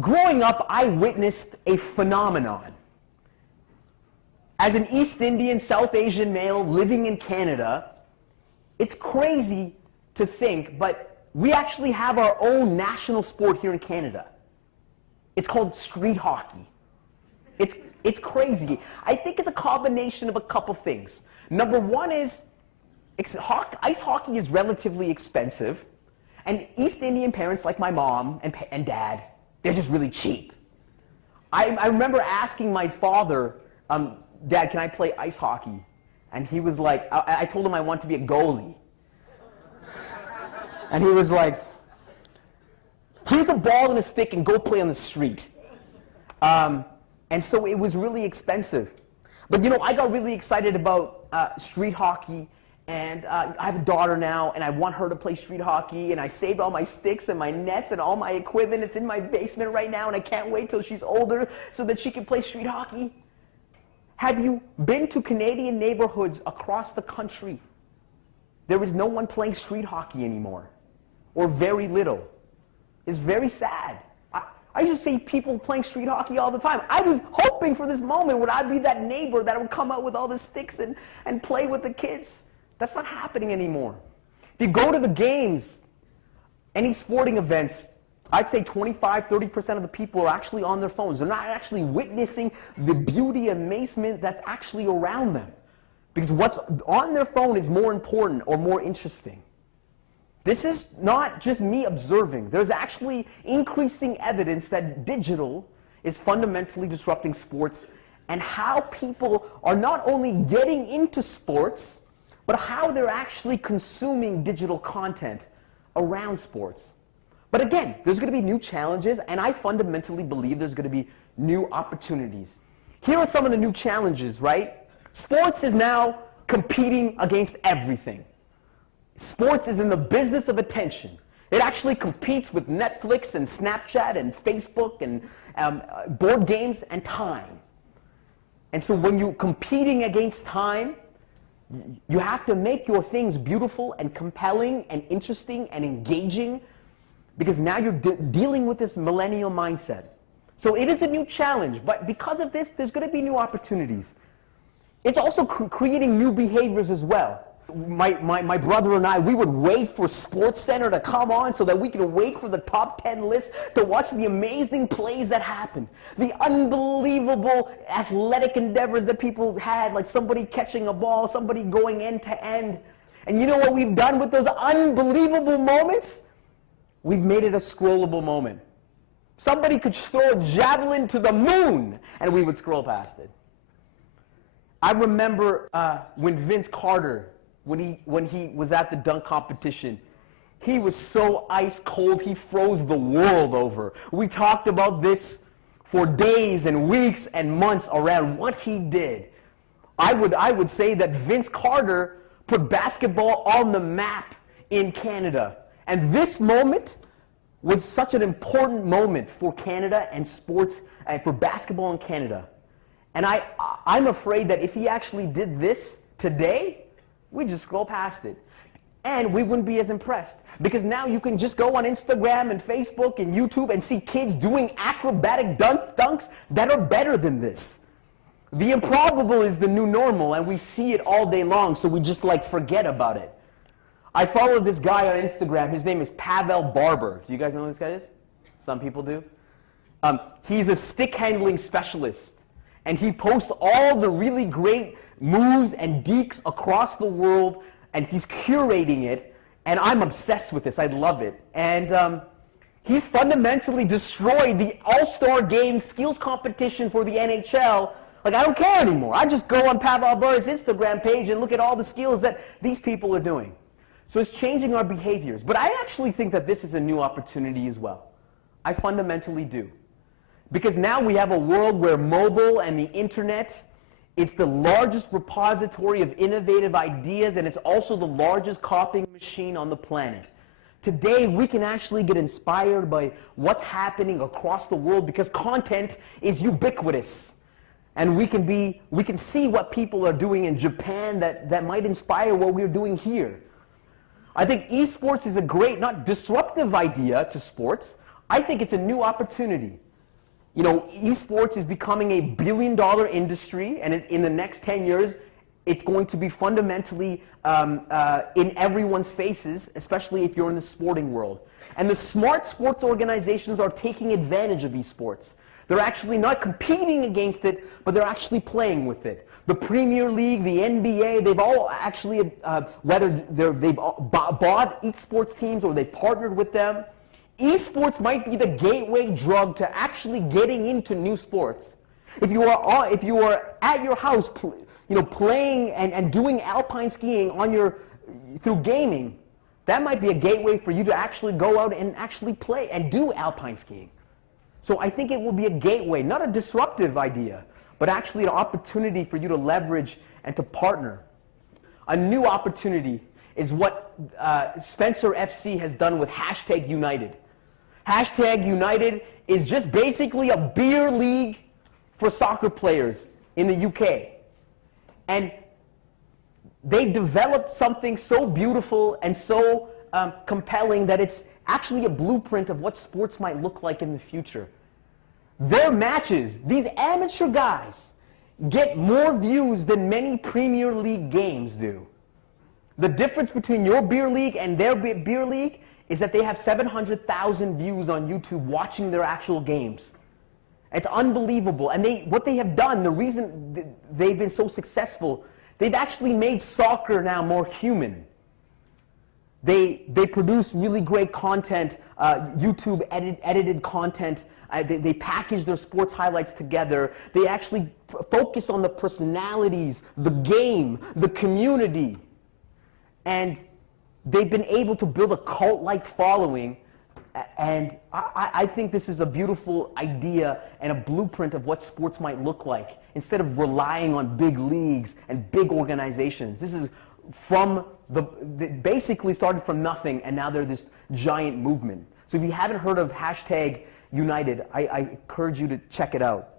Growing up, I witnessed a phenomenon. As an East Indian, South Asian male living in Canada, it's crazy to think, but we actually have our own national sport here in Canada. It's called street hockey. It's crazy. I think it's a combination of a couple things. Number one is ice hockey is relatively expensive, and East Indian parents like my mom and dad, they're just really cheap. I remember asking my father, Dad, can I play ice hockey? And he was like, I told him I want to be a goalie. And he was like, here's a ball and a stick and go play on the street. And so it was really expensive. But I got really excited about street hockey, and I have a daughter now, and I want her to play street hockey, and I saved all my sticks and my nets and all my equipment. It's in my basement right now, and I can't wait till she's older so that she can play street hockey. Have you been to Canadian neighborhoods across the country? There is no one playing street hockey anymore, or very little. It's very sad. I used to see people playing street hockey all the time. I was hoping for this moment when I'd be that neighbor that would come out with all the sticks and play with the kids. That's not happening anymore. If you go to the games, any sporting events, I'd say 25-30% of the people are actually on their phones. They're not actually witnessing the beauty and amazement that's actually around them. Because what's on their phone is more important or more interesting. This is not just me observing. There's actually increasing evidence that digital is fundamentally disrupting sports and how people are not only getting into sports, but how they're actually consuming digital content around sports. But again, there's going to be new challenges, and I fundamentally believe there's going to be new opportunities. Here are some of the new challenges, right? Sports is now competing against everything. Sports is in the business of attention. It actually competes with Netflix and Snapchat and Facebook and board games and time. And so when you're competing against time, you have to make your things beautiful and compelling and interesting and engaging, because now you're dealing with this millennial mindset. So it is a new challenge, but because of this, there's going to be new opportunities. It's also creating new behaviors as well. My brother and I, we would wait for SportsCenter to come on so that we could wait for the top 10 list to watch the amazing plays that happen. The unbelievable athletic endeavors that people had, like somebody catching a ball, somebody going end to end. And you know what we've done with those unbelievable moments? We've made it a scrollable moment. Somebody could throw a javelin to the moon, and we would scroll past it. I remember when Vince Carter, when he was at the dunk competition, he was so ice cold, he froze the world over. We talked about this for days and weeks and months around what he did. I would say that Vince Carter put basketball on the map in Canada. And this moment was such an important moment for Canada and sports and for basketball in Canada. And I'm afraid that if he actually did this today, we'd just scroll past it. And we wouldn't be as impressed. Because now you can just go on Instagram and Facebook and YouTube and see kids doing acrobatic dunks that are better than this. The improbable is the new normal, and we see it all day long, so we just forget about it. I follow this guy on Instagram. His name is Pavel Barber. Do you guys know who this guy is? Some people do. He's a stick handling specialist, and he posts all the really great moves and deeks across the world, and he's curating it, and I'm obsessed with this. I love it. And he's fundamentally destroyed the All-Star Game skills competition for the NHL. I don't care anymore. I just go on Pavel Barber's Instagram page and look at all the skills that these people are doing. So it's changing our behaviors. But I actually think that this is a new opportunity as well. I fundamentally do. Because now we have a world where mobile and the internet is the largest repository of innovative ideas, and it's also the largest copying machine on the planet. Today, we can actually get inspired by what's happening across the world because content is ubiquitous. And we can see what people are doing in Japan that might inspire what we're doing here. I think esports is a great, not disruptive idea to sports. I think it's a new opportunity. You know, esports is becoming a billion-dollar industry, and in the next 10 years, it's going to be fundamentally in everyone's faces, especially if you're in the sporting world. And the smart sports organizations are taking advantage of esports. They're actually not competing against it, but they're actually playing with it. The Premier League, the NBA, they've all actually, whether they've bought esports teams or they partnered with them, esports might be the gateway drug to actually getting into new sports. If you are at your house, playing and doing alpine skiing through gaming, that might be a gateway for you to actually go out and actually play and do alpine skiing. So I think it will be a gateway, not a disruptive idea, but actually an opportunity for you to leverage and to partner. A new opportunity is what Spencer FC has done with #United. #United is just basically a beer league for soccer players in the UK. And they've developed something so beautiful and so compelling that it's actually a blueprint of what sports might look like in the future. Their matches, these amateur guys, get more views than many Premier League games do. The difference between your beer league and their beer league is that they have 700,000 views on YouTube watching their actual games. It's unbelievable. And what they have done, the reason they've been so successful, they've actually made soccer now more human. They produce really great content, YouTube edited content. They package their sports highlights together. They actually focus on the personalities, the game, the community. And they've been able to build a cult-like following. And I think this is a beautiful idea and a blueprint of what sports might look like, instead of relying on big leagues and big organizations. This is basically started from nothing, and now they're this giant movement. So if you haven't heard of #United, I encourage you to check it out.